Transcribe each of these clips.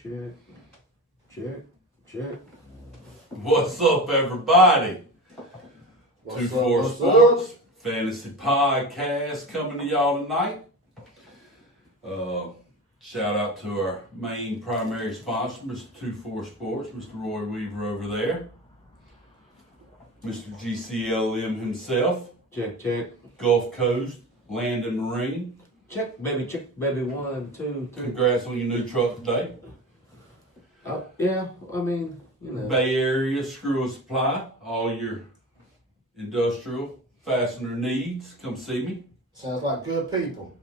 check. What's up, everybody? What's 2-4 up? Sports Fantasy Podcast coming to y'all tonight. Shout out to our main primary sponsor, Mr. 2-4 Sports, Mr. Roy Weaver over there. Mr. GCLM himself. Check. Gulf Coast Land and Marine. Check, baby, 1, 2, 3. Congrats on your new truck today. Yeah, I mean, you know. Bay Area Screw and Supply, all your industrial fastener needs, come see me. Sounds like good people.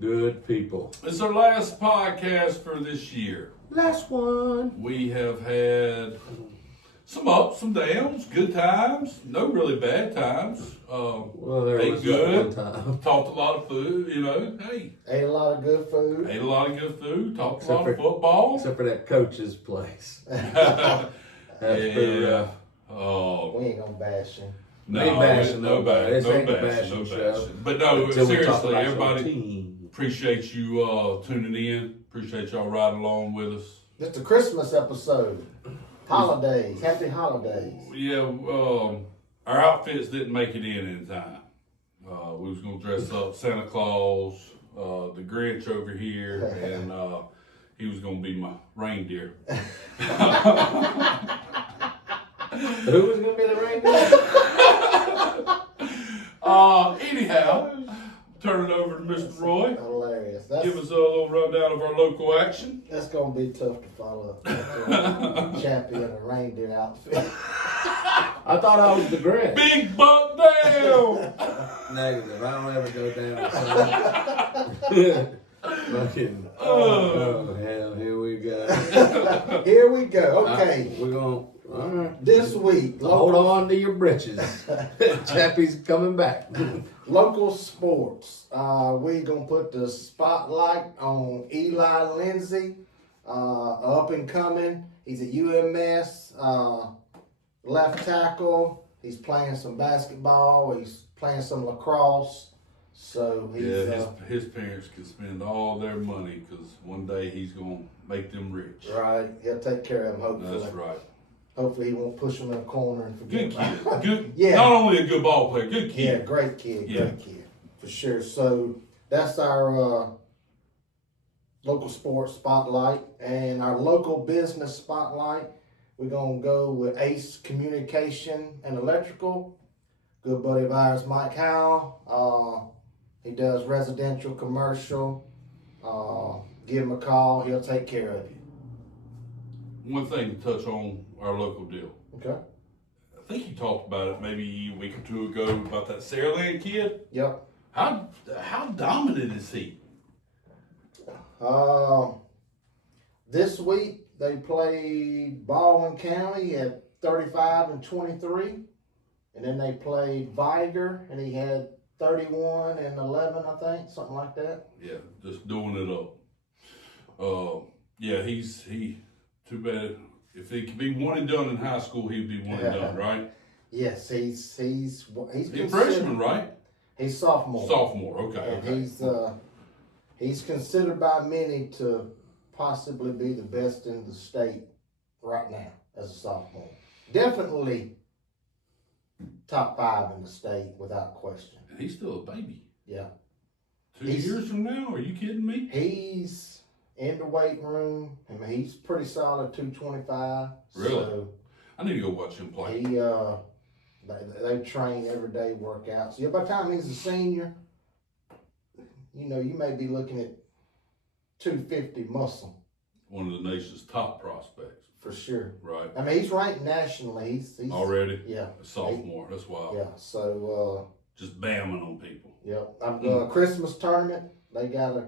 Good people. It's our last podcast for this year. Last one. We have had some ups, some downs, good times, no really bad times. Well, there ate was good, that one time. talked a lot of food, hey. Ate a lot of good food. Ate a lot of good food, talked Except a lot of for- football. Except for that coach's place. Yeah. pretty rough. Oh, We ain't gonna bash him. no, Ain't bashing no nobody. bashing, This no ain't a bashing, no bashing show. bashing. But no, Until we talk seriously, about everybody some team. appreciate you tuning in. Appreciate y'all riding along with us. It's the Christmas episode. Holidays. Happy holidays. Yeah, our outfits didn't make it in time. We was gonna dress up Santa Claus, the Grinch over here, and he was gonna be my reindeer. Who was going to be the reindeer? Anyhow, turn it over to Mr. Roy. Hilarious. Give us a little rundown of our local action. That's gonna be tough to follow up. Champion and reindeer outfit. I thought I was the Grinch. Big butt down. Negative. I don't ever go down. Fucking. Oh, hell. Here we go. Here we go. Okay. We're going. All right. This week, Hold on to your britches. Chappie's coming back. local sports. We gonna put the spotlight on Eli Lindsay, up and coming. He's at UMS, left tackle. He's playing some basketball. He's playing some lacrosse. So he's His parents can spend all their money because one day he's gonna make them rich. right. He'll take care of him. Hopefully, That's right. hopefully he won't push him in a corner and forget. Good kid. about it. Good. Yeah. Not only a good ball player, good Yeah, kid. great kid. Yeah. Great kid for sure. So that's our local sports spotlight and our local business spotlight. We're gonna go with Ace Communication and Electrical. Good buddy of ours, Mike Howell. He does residential, commercial. Give him a call. He'll take care of you. One thing to touch on our local deal. Okay. I think you talked about it maybe a week or two ago about that Saraland kid. Yep. How dominant is he? This week they played Baldwin County at 35-23, and then they played Viger, and he had 31-11, I think, something like that. Yeah, just doing it up. Yeah, he. Too bad if he could be one and done in high school, he'd be one and done, right? Yes, he's He's a considered- freshman, right? He's sophomore. Sophomore, okay. And Okay. he's considered by many to possibly be the best in the state right now as a sophomore. Definitely top 5 in the state without question. And he's still a baby. Yeah. 2 He's- years from now? Are you kidding me? He's in the weight room. I mean, he's pretty solid 225. Really? So I need to go watch him play. he they train every day workouts. Yeah, by the time he's a senior, you know, you may be looking at 250 muscle One of the nation's top prospects, for sure. right? I mean, he's ranked nationally. He's Already? yeah, A sophomore. That's wild. yeah. So Just bamming on people. yeah, Christmas tournament. They got a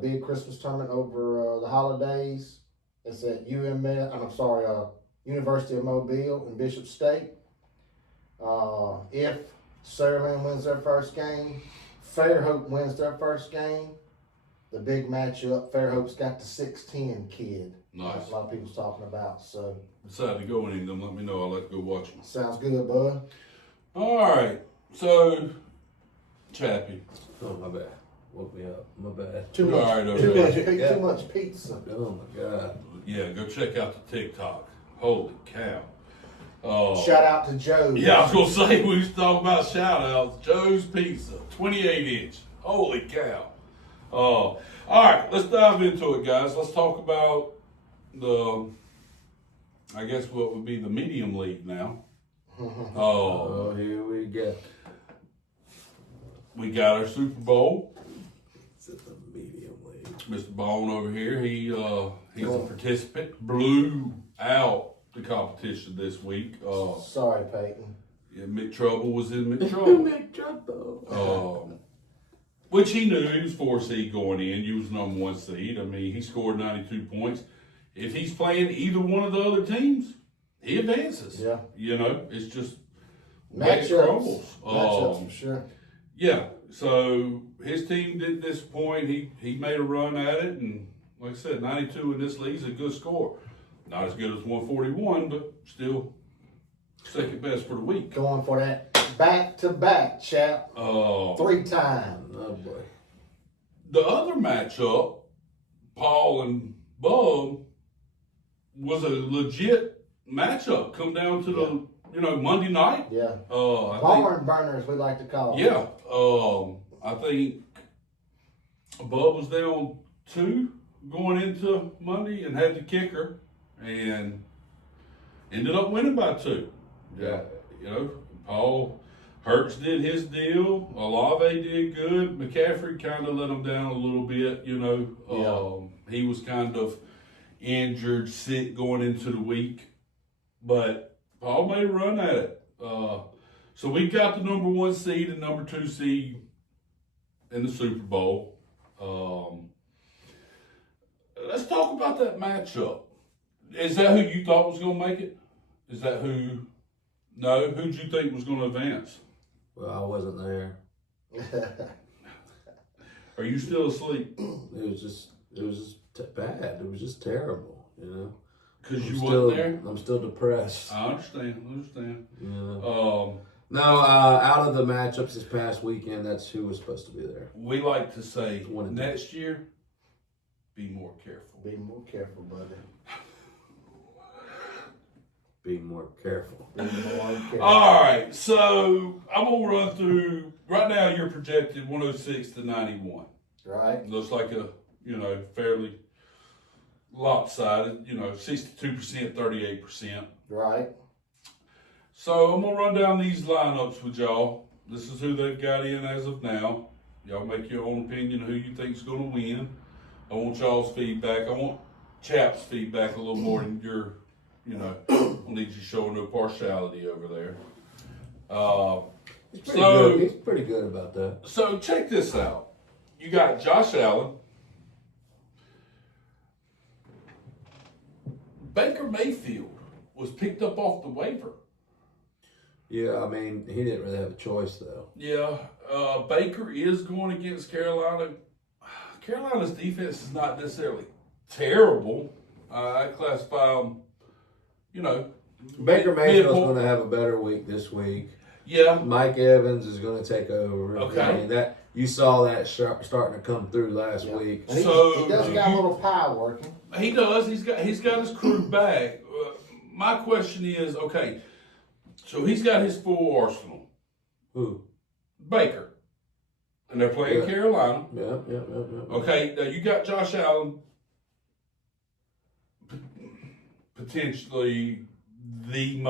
big Christmas tournament over the holidays. It's at University of Mobile in Bishop State. If Saraland wins their first game, Fairhope wins their first game. The big matchup, Fairhope's got the 6'10" kid. Nice. A lot of people's talking about. So Decide to go any of them, let me know. I'll let go watch them. sounds good, bud. All right. So, Chappie, Oh, my bad. woke me up. My bad. Too All much, right, too okay. much, Yeah. too much pizza. Oh my God. Yeah, go check out the TikTok. Holy cow. Shout out to Joe. Yeah, I was going to say, we used to talk about shout outs. Joe's Pizza, 28 inch. Holy cow. All right, let's dive into it, guys. Let's talk about I guess what would be the medium league now. Oh, here we go. We got our Super Bowl. It's at the medium league. Mr. Bone over here, he's a participant. Blew out the competition this week. Sorry, Peyton. Yeah, Mick Trouble was in Mick Trouble. Big trouble. Which he knew he was 4 seed going in. You was number 1 seed. I mean, he scored 92 points. If he's playing either one of the other teams, he advances. Yeah. You know, it's just way it Matchups. crumbles. Matchups for sure. Yeah. So his team didn't disappoint. He made a run at it, and like I said, 92 in this league is a good score. Not as good as 141, but still second best for the week. Going for that back-to-back, chap. 3 times. Oh boy. The other matchup, Paul and Bub, was a legit matchup. Come down to the Monday night. Yeah. I think, Barn burners, we like to call them. yeah. I think Bub was down 2 going into Monday and had the kicker and ended up winning by 2. Yeah. You know, Paul Hurts did his deal. Olave did good. McCaffrey kind of let him down a little bit. You know, he was kind of injured, sick going into the week, but Paul made a run at it. So we got the number 1 seed and number 2 seed in the Super Bowl. Let's talk about that matchup. Is that who you thought was going to make it? Is that who? No, who'd you think was going to advance? Well, I wasn't there. Are you still asleep? It was just bad. It was just terrible, you know. Because I'm you still, wasn't there? I'm still depressed. I understand. Yeah. Um, No, out of the matchups this past weekend, that's who was supposed to be there. we like to say One and next year, be more careful. Be more careful, buddy. Be more careful. Be more careful. All right, so I'm going to run through. Right now, you're projected 106 to 91. Right? Looks like a, fairly lopsided, 62%, 38%. Right? So I'm going to run down these lineups with y'all. This is who they've got in as of now. Y'all make your own opinion of who you think is going to win. I want y'all's feedback. I want Chap's feedback a little more than your, I need you showing no partiality over there. He's pretty good. He's pretty good about that. So check this out. You got Josh Allen. Baker Mayfield was picked up off the waiver. Yeah, I mean, he didn't really have a choice, though. Yeah, Baker is going against Carolina. Carolina's defense is not necessarily terrible. I classify them, Baker Mayfield's midpoint. going to have a better week this week. Yeah, Mike Evans is going to take over. Okay. I mean, that you saw that starting to come through last week. And he So, does got a little power working. he does. He's got his crew back. My question is, okay, so he's got his full arsenal. Who? Baker. And they're playing Yeah. Carolina. Yeah. Okay, now you got Josh Allen, potentially the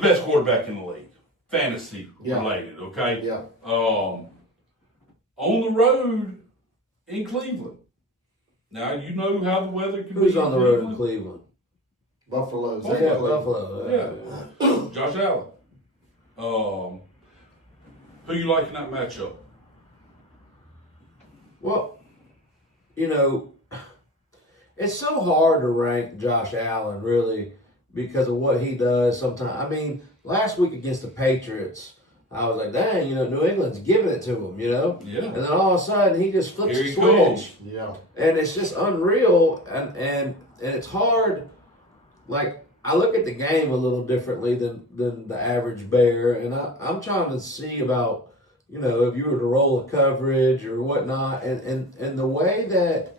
best quarterback in the league, fantasy related. Okay, Yeah. on the road in Cleveland. Now you know how the weather can be. Who's on the road in Cleveland? Buffalo's. Buffalo. Yeah, Buffalo. Buffalo. Yeah, Josh Allen. Who you like in that matchup? Well, it's so hard to rank Josh Allen, really, because of what he does sometimes. I mean, last week against the Patriots, I was like, dang, New England's giving it to him, Yeah. And then all of a sudden, he just flips Here the he switch. comes. Yeah. And it's just unreal, and it's hard. Like, I look at the game a little differently than the average Bear, and I'm trying to see about, if you were to roll a coverage or whatnot, and the way that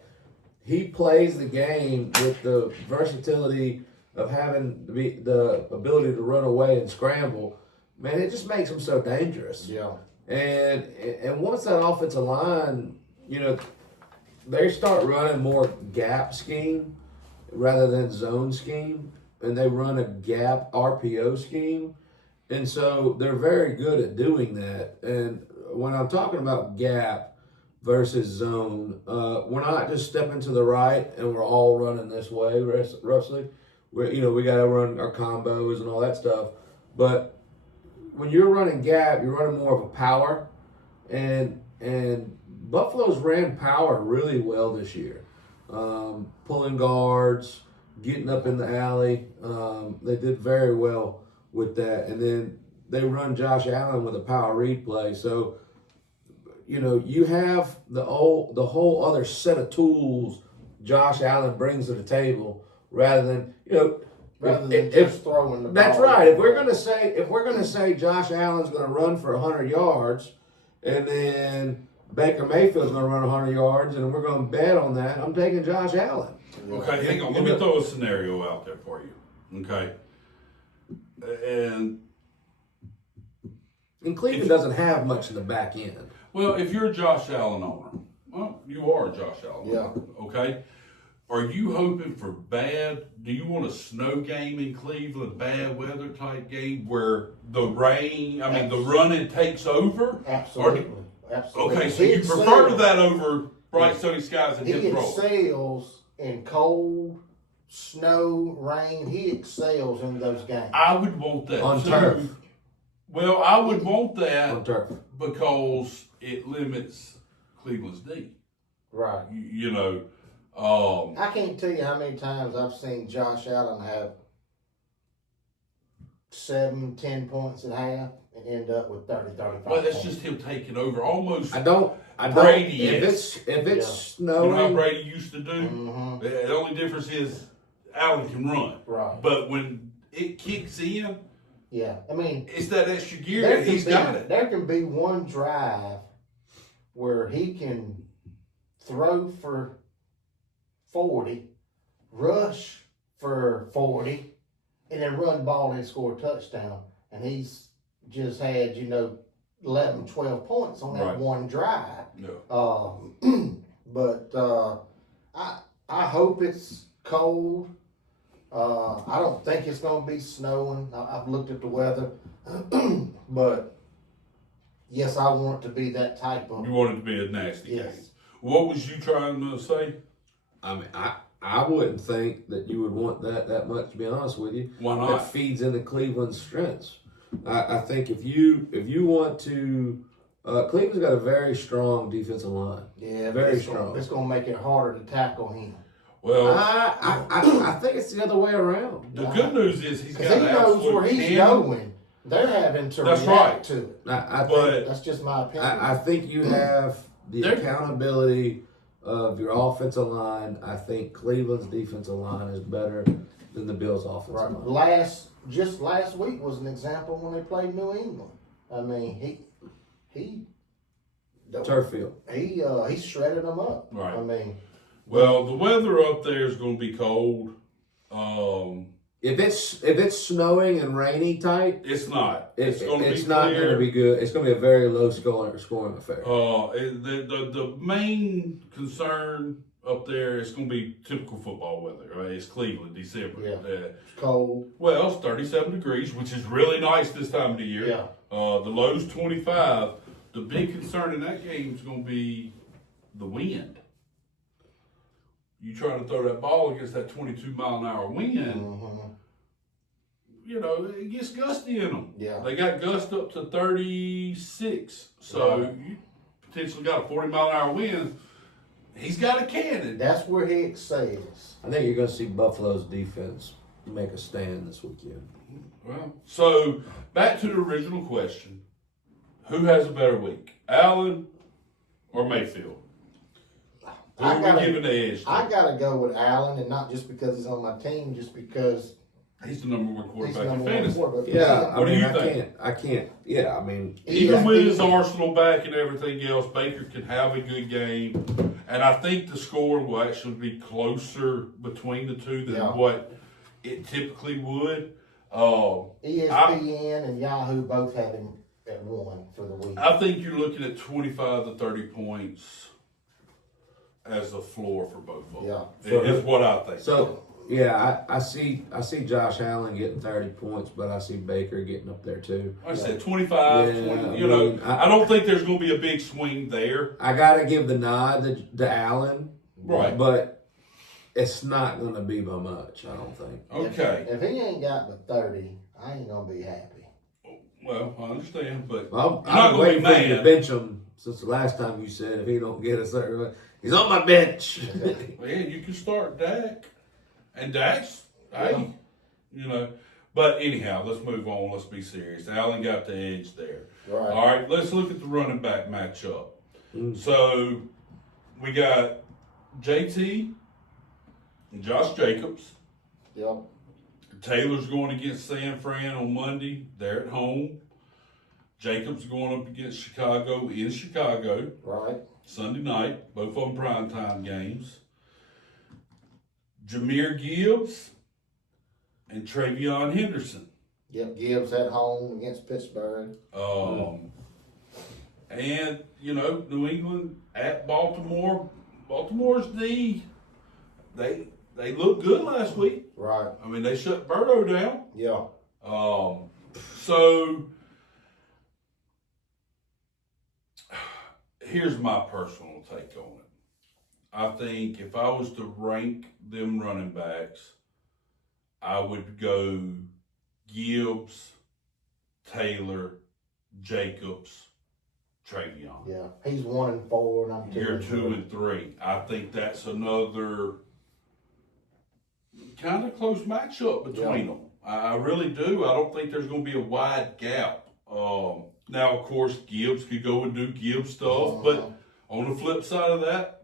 he plays the game with the versatility of having the ability to run away and scramble, man, it just makes him so dangerous. Yeah. And once that offensive line, they start running more gap scheme rather than zone scheme, and they run a gap RPO scheme. And so they're very good at doing that. And when I'm talking about gap versus zone, we're not just stepping to the right and we're all running this way, roughly. We got to run our combos and all that stuff. But when you're running gap, you're running more of a power. And Buffalo's ran power really well this year. Pulling guards, getting up in the alley. They did very well with that. And then they run Josh Allen with a power read play. So, you have the whole other set of tools Josh Allen brings to the table rather than, just throwing the ball. That's right. If we're gonna say Josh Allen's gonna run for 100 yards, and then Baker Mayfield's gonna run 100 yards, and we're gonna bet on that, I'm taking Josh Allen. Okay, hang on. Let me throw a scenario out there for you. Okay. And Cleveland doesn't have much in the back end. well, if you're a Josh Allen owner, well, you are a Josh Allen Yeah. owner, okay? Are you hoping for bad? Do you want a snow game in Cleveland, bad weather type game where the running takes over? Absolutely. Absolutely. Okay, so He you prefer excels. that over bright sunny skies and He hip roll. excels in cold, snow, rain. He excels in those games. I would want that On too. turf. Well, I would want that On turf. because it limits Cleveland's D. Right. I I can't tell you how many times I've seen Josh Allen have 7-10 points at half and end up with 30-35 well, that's points. just him taking over almost. I don't. Brady If is. it's Yeah. snowing, You know how Brady used to do? Mhm. The only difference is Allen can run. Right. But when it kicks in, Yeah. I mean, it's that extra gear there that can he's be, got it. there can be one drive where he can throw for 40, rush for 40, and then run ball and score a touchdown. And he's just had, 11, 12 points on that Right. one drive. No. But I hope it's cold. I don't think it's going to be snowing. I've looked at the weather. But yes, I want it to be that type of. You want it to be a nasty Yes. game. What was you trying to say? I mean, I wouldn't think that you would want that much. To be honest with you, Why that not? feeds into Cleveland's strengths. I think if you want to, Cleveland's got a very strong defensive line. Yeah, Very it's strong. It's going to make it harder to tackle him. Well, I think it's the other way around. the good news is he's got Because he an knows absolute where he's cannon. going. They're having to That's react right. to it. I think But That's just my opinion. I think you have the They're- accountability of your offensive line. I think Cleveland's defensive line is better than the Bills' offensive Right. line. Last week was an example when they played New England. I mean, he Turf field. he shredded them up. Right. I mean, well, the weather up there is going to be cold. If it's snowing and rainy type, It's not. It's going to be it's not clear. going to be good. It's going to be a very low scoring affair. The main concern up there is going to be typical football weather. Right? It's Cleveland, December. Yeah. it's cold. Well, it's 37 degrees, which is really nice this time of the year. Yeah. The low's 25. The big concern in that game is going to be the wind. You try to throw that ball against that 22-mile-an-hour wind, Mhm. it gets gusty in them. Yeah. They got gust up to 36, so Right. you potentially got a 40-mile-an-hour wind. He's got a cannon. That's where he excels. I think you're going to see Buffalo's defense make a stand this weekend. Well, so back to the original question: who has a better week, Allen or Mayfield? Who I are we gotta- giving the edge to? I got to go with Allen, and not just because he's on my team, just because He's the number one He's quarterback in number one fantasy. quarterback. Yeah, What do you I think? can't. Yeah, I mean, Even Yeah, with he- his arsenal back and everything else, Baker can have a good game. And I think the score will actually be closer between the two than Yeah. what it typically would. ESPN and Yahoo both had him at 1 for the week. I think you're looking at 25 to 30 points as a floor for both of them. Yeah. Is what I think. so yeah, I see Josh Allen getting 30 points, but I see Baker getting up there too. Like I said 25, Yeah, 20, I you know, mean, I don't think there's going to be a big swing there. I gotta give the nod to Allen, Right. But it's not gonna be by much. I don't think. Okay. If he ain't got but 30, I ain't gonna be happy. Well, I understand, but Well, you're not I'm going to waiting be for you to mad. bench him since the last time you said if he don't get a certain, he's on my bench. Man, you can start Dak. And Dak's, hey, Yeah. you know. But anyhow, let's move on. Let's be serious. Allen got the edge there. Right. All right, let's look at the running back matchup. Mm. So we got JT and Josh Jacobs. Yep. Taylor's going against San Fran on Monday. They're at home. Jacobs going up against Chicago in Chicago Right. Sunday night. Both of them primetime games. Jameer Gibbs and Travion Henderson. Yep. Gibbs at home against Pittsburgh. And, you know, New England at Baltimore. Baltimore's they looked good last week. Right. I mean, they shut Burrow down. Yeah. So here's my personal take on it. I think if I was to rank them running backs, I would go Gibbs, Taylor, Jacobs, Travion. Yeah. He's 1 and 4, and I'm 2 You're and 2 3. and 3. I think that's another kind of close matchup between them. I really do. I don't think there's going to be a wide gap. Now, of course, Gibbs could go and do Gibbs stuff, but on the flip side of that,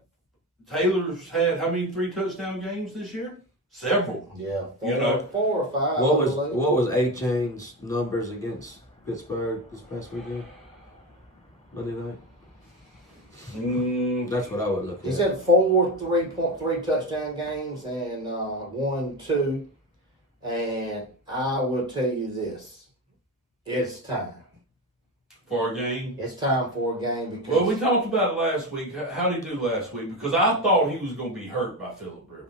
Taylor's had how many 3-touchdown games this year? Several. Yeah. You know, 4 or 5. What I was believe. what was A-Chain's numbers against Pittsburgh this past weekend? Monday night. That's what I would look at. He said 4 3.3 touchdown games and 1, 2. And I will tell you this. It's time. For a game. It's time for a game because Well, we talked about it last week. How did he do last week? Because I thought he was going to be hurt by Phillip Rivers.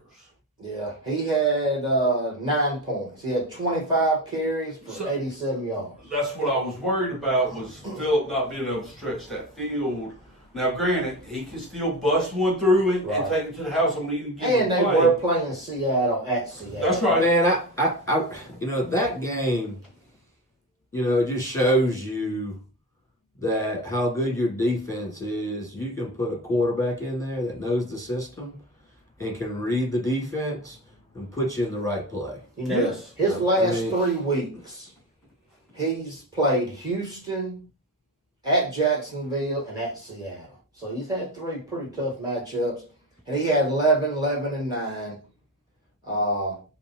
yeah, he had 9 points. He had 25 carries for So- 87 yards. That's what I was worried about was Phillip not being able to stretch that field. Now, granted, he can still bust one through it and Right. take it to the house on any given And they play. were playing Seattle at Seattle. That's right. Man, I you know, that game, you know, it just shows you that how good your defense is. You can put a quarterback in there that knows the system and can read the defense and put you in the right play. You know, Yes. his last I mean- 3 weeks, he's played Houston, at Jacksonville, and at Seattle. So he's had 3 pretty tough matchups. And he had 11 and 9.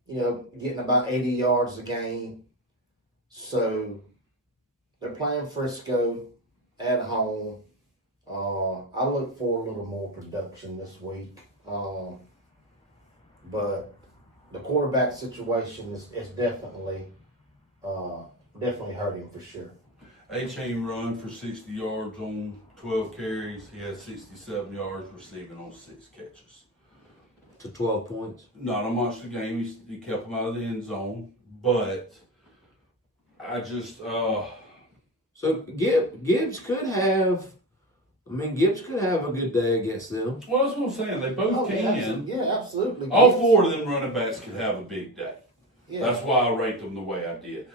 You know, getting about 80 yards a game. So they're playing Frisco at home. I look for a little more production this week. But the quarterback situation is definitely hurting for sure. A-Chain run for 60 yards on 12 carries. He had 67 yards receiving on 6 catches. To 12 points. Not a monster game. He kept him out of the end zone. But I just, So Gibbs could have, Gibbs could have a good day against them. well, that's what I'm saying. They both can. Absolutely. All 4 of them running backs could have a big day. Yeah. That's why I rate them the way I did.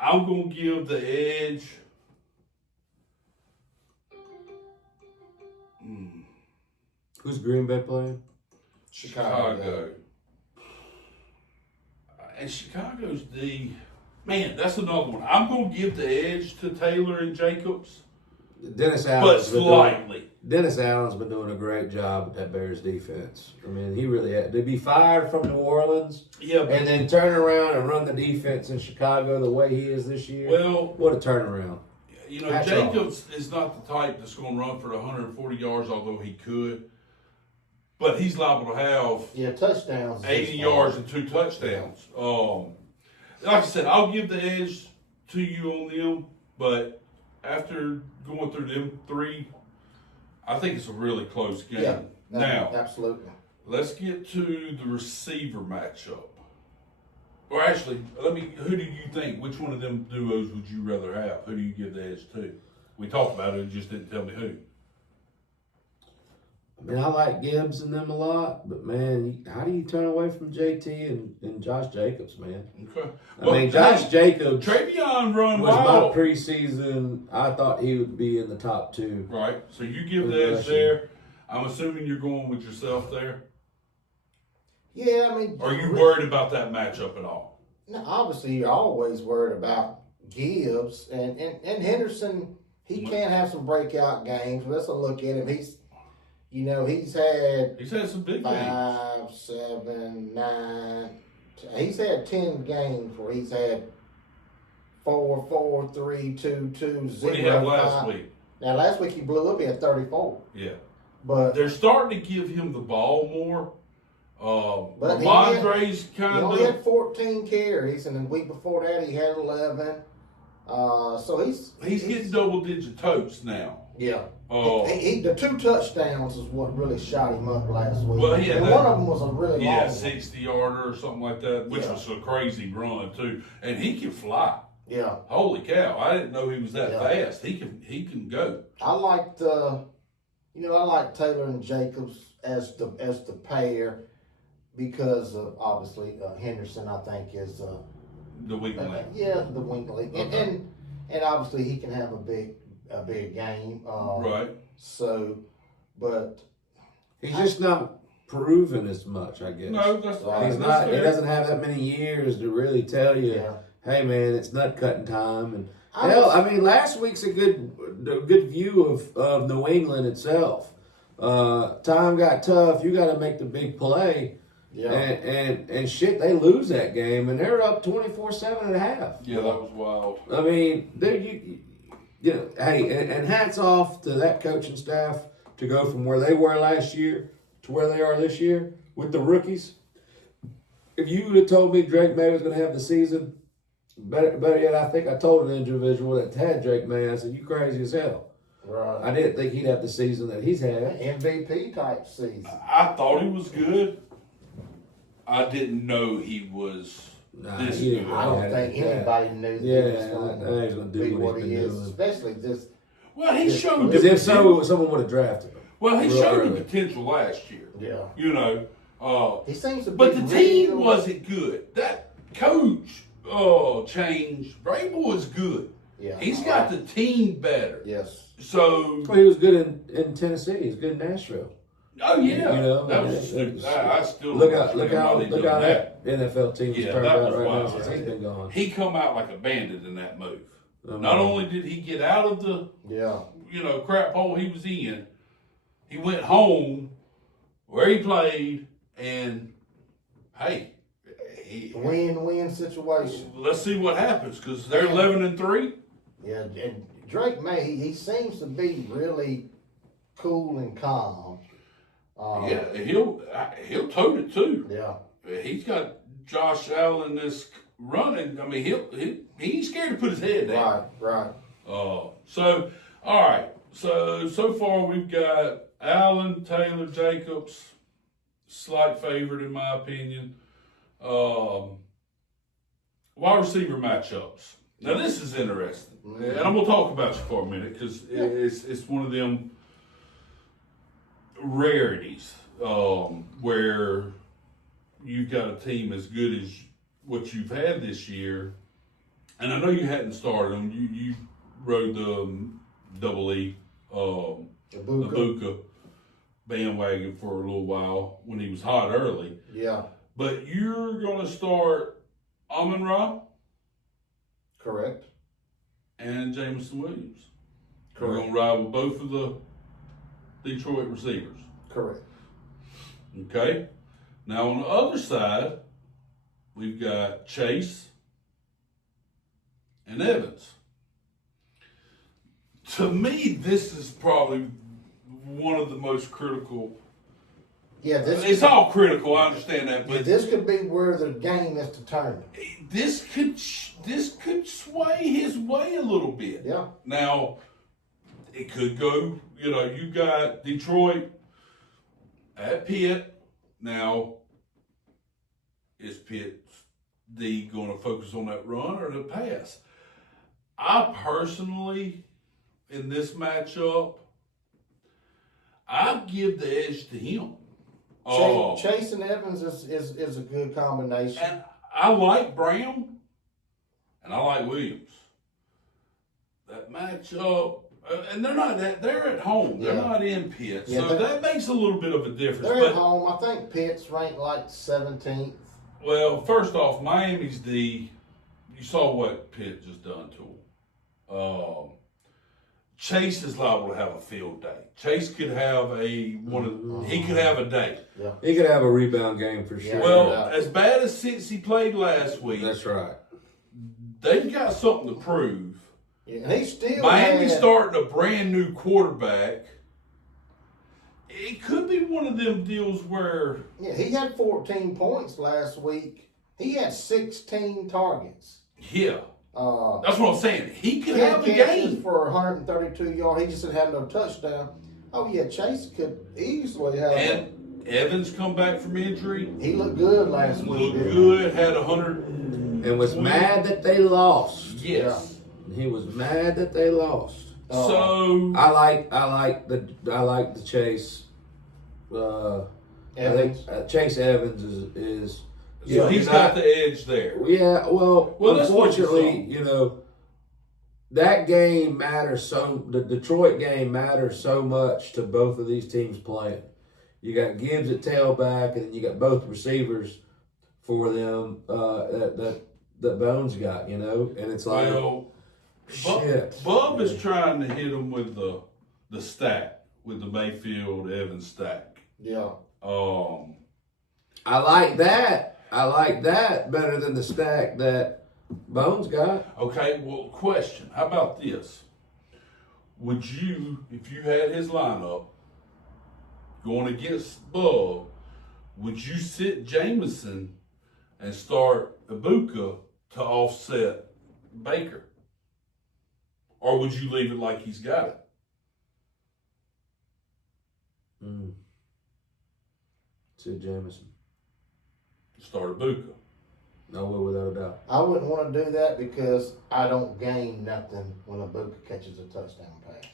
I'm going to give the edge. Who's Green Bay playing? Chicago. And Chicago's D. Man, that's another one. I'm going to give the edge to Taylor and Jacobs. Dennis but Allen's been doing, slightly. Dennis Allen's been doing a great job with that Bears defense. I mean, he really had to be fired from New Orleans Yeah, but and then turn around and run the defense in Chicago the way he is this year. well, What a turnaround! you know, Hats Jacobs is not the type that's going to run for 140 yards, although he could. But he's liable to have Yeah, touchdowns. 80 yards and 2 touchdowns. Like I said, I'll give the edge to you on them, but after going through them 3, I think it's a really close game. Yeah, Now, absolutely. let's get to the receiver matchup. Or actually, who do you think, which one of them duos would you rather have? Who do you give the edge to? We talked about it, you just didn't tell me who. I mean, I like Gibbs and them a lot, but man, how do you turn away from JT and Josh Jacobs, man? Okay. I mean, Josh Jacobs Travion run was my wild. preseason. I thought he would be in the top 2. Right, so you give the edge there. I'm assuming you're going with yourself there. Yeah, I mean, Are you worried about that matchup at all? No, obviously, you're always worried about Gibbs and Henderson. He can have some breakout games. Let's look at him. He's had He's had some big games. 5, 7, 9. He's had 10 games where he's had 4, 4, 3, 2, 2, 0. What did he have last 5. week? Now, last week he blew up. He had 34. Yeah. But They're starting to give him the ball more. But Ramondre's he kind only of. had 14 carries, and the week before that he had 11. So he's getting double-digit totes now. Yeah. Oh. The 2 touchdowns is what really shot him up last week. Well, he had and that- one of them was a really long one. 60-yarder or something like that, which Yeah. was a crazy run too. And he can fly. Yeah. Holy cow! I didn't know he was that Yeah. fast. He can go. I liked I like Taylor and Jacobs as the pair because of obviously Henderson I think is The weak link. the wing link. Okay. And obviously he can have a big game. Right. So, but He's just not proven as much, I guess. No, that's Right. He's that's not. He fair. doesn't have that many years to really tell you, yeah. hey man, it's nut cutting time. And I hell, was- I mean, last week's a good view of New England itself. Time got tough. You got to make the big play. Yeah. And shit, they lose that game, and they're up 24-7 at half. Yeah, that was wild. I mean, dude, hey, and hats off to that coaching staff to go from where they were last year to where they are this year with the rookies. If you would have told me Drake May was going to have the season, better yet, I think I told an individual that had Drake May, I said, you crazy as hell. Right. I didn't think he'd have the season that he's had. MVP type season. I thought he was good. I didn't know he was Nah, this he good. didn't I don't have think it. anybody knew Yeah, that he was going that ain't gonna to do be what what he's he been is, doing. especially just Well, he showed Because the if so, someone would have drafted him. Well, he real showed early. the potential last year. yeah. You know, He seems to be but the team real- wasn't good. That coach changed. Vrabel was good. Yeah. He's got the team better. Yes. So, Well, he was good in Tennessee. He's good in Nashville. oh yeah, You know, that was it's- stupid. I still Look don't how understand why they that done NFL team has Yeah, turned that out was right now wild. since he's been gone. He come out like a bandit in that move. I Not mean, only did he get out of the Yeah. crap hole he was in, he went home where he played, and hey, Win-win situation. let's see what happens because they're 11-3. Yeah. And Drake May, he seems to be really cool and calm. Yeah, he'll tote it too. Yeah. He's got Josh Allen that's running. I mean, he ain't scared to put his head down. Right. So all right. So far we've got Allen, Taylor, Jacobs, slight favorite in my opinion. Wide receiver matchups. Now this is interesting, and I'm gonna talk about you for a minute because it's one of them rarities where you've got a team as good as what you've had this year, and I know you hadn't started them. You rode the double E, Ibuka. Ibuka bandwagon for a little while when he was hot early. Yeah. But you're going to start Amon-Ra Correct. and Jameson Williams. We're going to ride with both of the Detroit receivers. Correct. Okay? Now, on the other side, we've got Chase and Evans. To me, this is probably one of the most critical. Yeah, It's all critical, I understand that, but this could be where the game is determined. this could sway his way a little bit. Yeah. Now, it could go, you got Detroit at Pitt. Now, is Pitt going to focus on that run or the pass? I personally, in this matchup, I give the edge to him. Chase and Evans is a good combination. And I like Brown, and I like Williams. That matchup, and they're at home. They're not in Pitt, so that makes a little bit of a difference. They're at home. I think Pitt's ranked like 17th. Well, first off, Miami's you saw what Pitt just done to them. Chase is liable to have a field day. Chase could have he could have a day. Yeah. He could have a rebound game for sure. Well, as bad as Cincy played last week, That's right. they've got something to prove. Yeah, and he still Miami starting a brand new quarterback. It could be one of them deals where he had 14 points last week. He had 16 targets. that's what I'm saying. He could 10 have a catches game for 132 yards. He just didn't have no touchdown. Oh yeah, Chase could easily have. And Evans come back from injury. He looked good last week. Looked good. Had 100. And was mad that they lost. Yes. He was mad that they lost. So I like the Chase. I Evans. think Chase Evans is so he's got the edge there. Yeah, well that's what you unfortunately, that game matters the Detroit game matters so much to both of these teams playing. You got Gibbs at tailback, and then you got both receivers for them that Bones got, and it's like, shit. Bub is trying to hit him with the stack, with the Mayfield Evans stack. Yeah. I like that better than the stack that Bones got. Okay, well, question. How about this? Would you, if you had his lineup going against Bub, would you sit Jameson and start Ibuka to offset Baker? Or would you leave it like he's got it? Sid Jameson. Start Ibuka. No way, without a doubt. I wouldn't want to do that because I don't gain nothing when Ibuka catches a touchdown pass.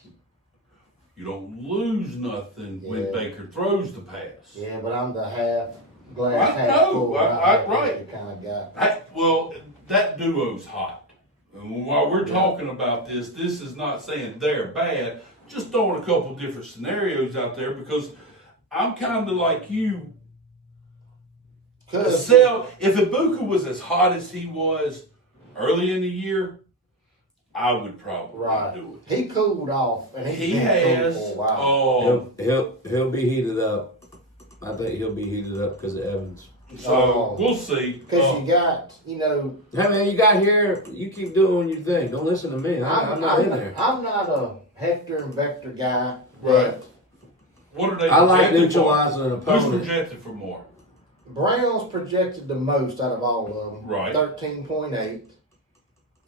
You don't lose nothing when Baker throws the pass. Yeah, but I'm the half glass I half know. full. Right. Kind of guy. Well, that duo's hot. And while we're talking about this is not saying they're bad. Just throwing a couple different scenarios out there because I'm kind of like you. If Ibuka was as hot as he was early in the year, I would probably do it. He cooled off, and He has. Cool for a while. He'll be heated up. I think he'll be heated up because of Evans. So we'll see. Because you got, Hey man, you got here. You keep doing your thing. Don't listen to me. I'm not in there. I'm not a Hector and Vector guy. Right. What are they? I like projected neutralizing an for? Who's opponent. projected for more? Brown's projected the most out of all of them. Right. 13.8.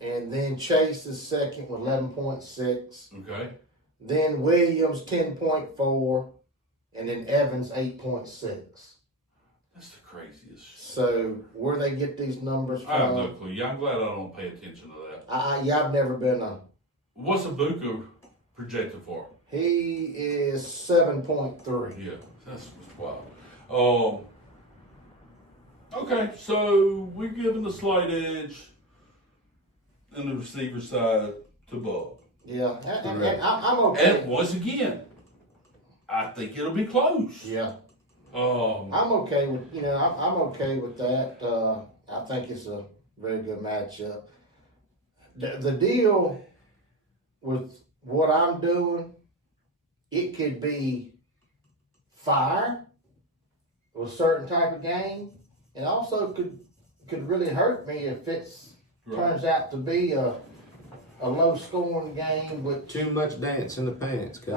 And then Chase is second with 11.6. Okay. Then Williams 10.4. And then Evans 8.6. That's the craziest. So where they get these numbers from? I have no clue. Yeah, I'm glad I don't pay attention to that. I've never been a. What's Ibuka projected for? He is 7.3. Yeah, that's wild. Okay, so we're giving the slight edge in the receiver side to Bub. Yeah, and I'm okay. And once again, I think it'll be close. Yeah. Um, I'm okay with I'm okay with that. I think it's a very good matchup. The deal with what I'm doing, it could be fire with a certain type of game. It also could really hurt me if it's turns out to be a low scoring game with Too much dance in the pants, cuz.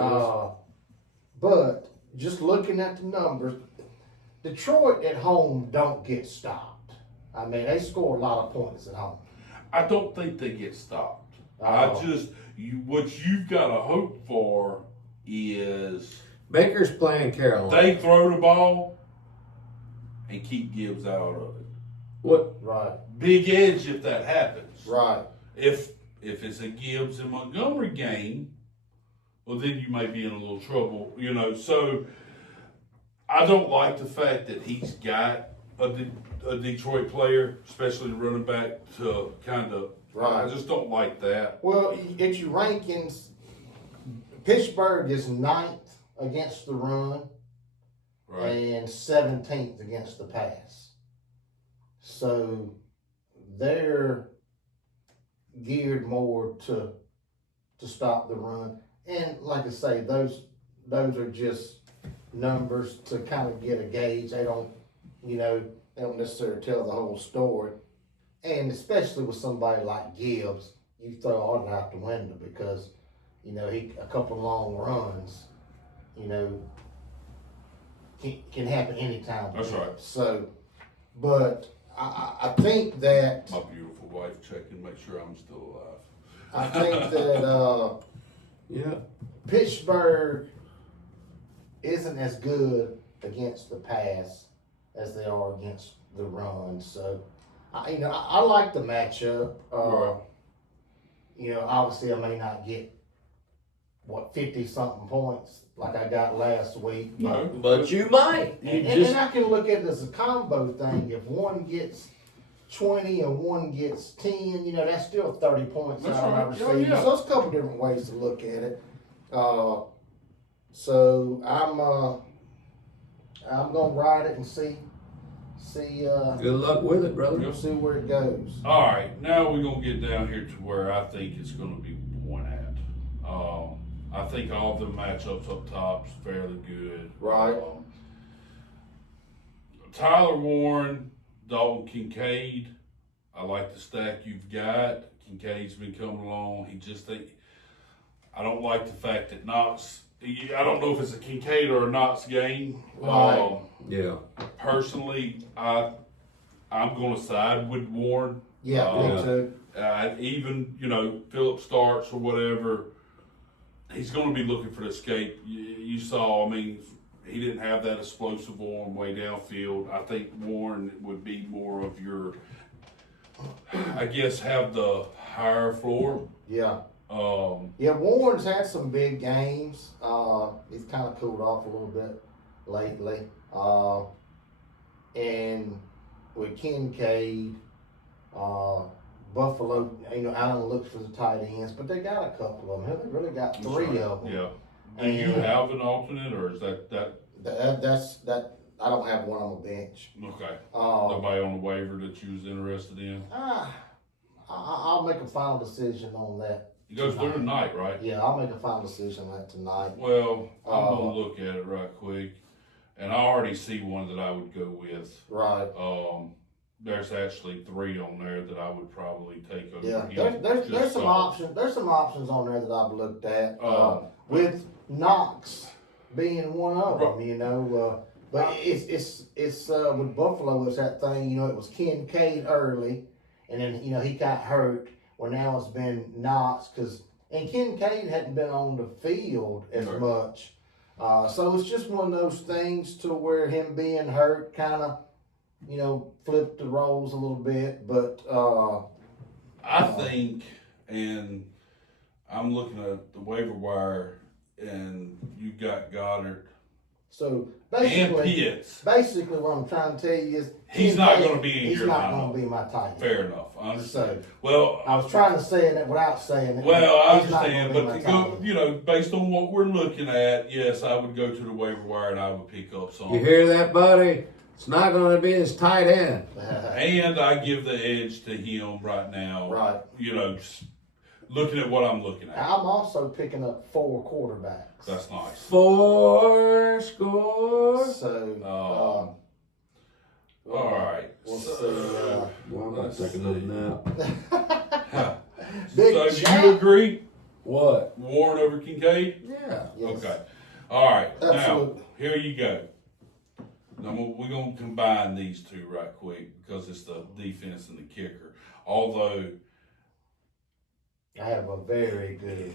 but just looking at the numbers, Detroit at home don't get stopped. I mean, they score a lot of points at home. I don't think they get stopped. Oh. What you've got to hope for is Baker's playing Carolina. they throw the ball and keep Gibbs out of it. What? Right, Big edge if that happens. right. If it's a Gibbs and Montgomery game, well, then you may be in a little trouble, you know. So I don't like the fact that he's got a Detroit player, especially running back, to kind of. Right. I just don't like that. Well, at your rankings, Pittsburgh is 9th against the run Right. and 17th against the pass. So they're geared more to stop the run. And like I say, those are just numbers to kind of get a gauge. They don't necessarily tell the whole story. And especially with somebody like Gibbs, you throw all that out the window because, a couple long runs, can happen anytime. That's right. So, but I think that My beautiful wife checking, make sure I'm still alive. I think that Yeah. Pittsburgh isn't as good against the pass as they are against the run. So, I like the matchup. Right. Obviously I may not get 50 something points like I got last week. No. But you might. You And just I can look at it as a combo thing. If one gets 20 and one gets 10, that's still 30 points That's out of my right. Yeah, receiver. yeah. So it's a couple different ways to look at it. So I'm gonna ride it and see good luck with it, brother. Yep. see where it goes. All right, now we're gonna get down here to where I think it's gonna be won at. I think all the matchups up top's fairly good. Right. Tyler Warren, Dalton Kincaid. I like the stack you've got. Kincaid's been coming along. I don't like the fact that Knox. I don't know if it's a Kincaid or a Knox game. Right. Yeah. Personally, I'm going to side with Warren. Yeah, me Yeah. too. Even Phillip starts or whatever, he's going to be looking for the escape. You saw, he didn't have that explosive arm way downfield. I think Warren would be more of your, I guess, have the higher floor. Yeah. Um, Yeah, Warren's had some big games. He's kind of cooled off a little bit lately. And with Kincaid, Buffalo, Allen looks for the tight ends, but they got a couple of them. They really got that's three right. of them. Yeah. Do you And- have an alternate, or is that That I don't have one on the bench. okay? Uh, Nobody on the waiver that you was interested in? I'll make a final decision on that. It goes through tonight, right? Yeah, I'll make a final decision on that tonight. Well, I'm gonna look at it right quick, and I already see one that I would go with. Right. There's actually 3 on there that I would probably take over Yeah, him. there's just some so- options. There's some options on there that I've looked at. With Knox being one of them, but it's with Buffalo, it's that thing. It was Kincaid early, and then he got hurt. Well, now it's been Knox and Kincaid hadn't been on the field as Right. much. So it's just one of those things to where him being hurt kind of, flipped the roles a little bit. But I think, and I'm looking at the waiver wire, and you got Goddard so and basically, Pitts. what I'm trying to tell you is He's not Kincaid, gonna be in he's your not lineup. going to be my tight end. Fair enough. I understand. So Well, I was trying to say it without saying it. Well, I He's not understand, gonna but be to my go, tight end. based on what we're looking at, yes, I would go to the waiver wire and I would pick up some. You hear that, buddy? It's not going to be his tight end. And I give the edge to him right now. Right. looking at what I'm looking at. I'm also picking up 4 quarterbacks. That's nice. 4 score. So, All right. we'll So- see. Well, I'm not taking another nap. Big So do Jack. you agree? What? Warren over Kincaid? Yeah. Yes. Okay. All right. Absolutely. Now, here you go. Now, we're going to combine these two right quick because it's the defense and the kicker. Although, I have a very good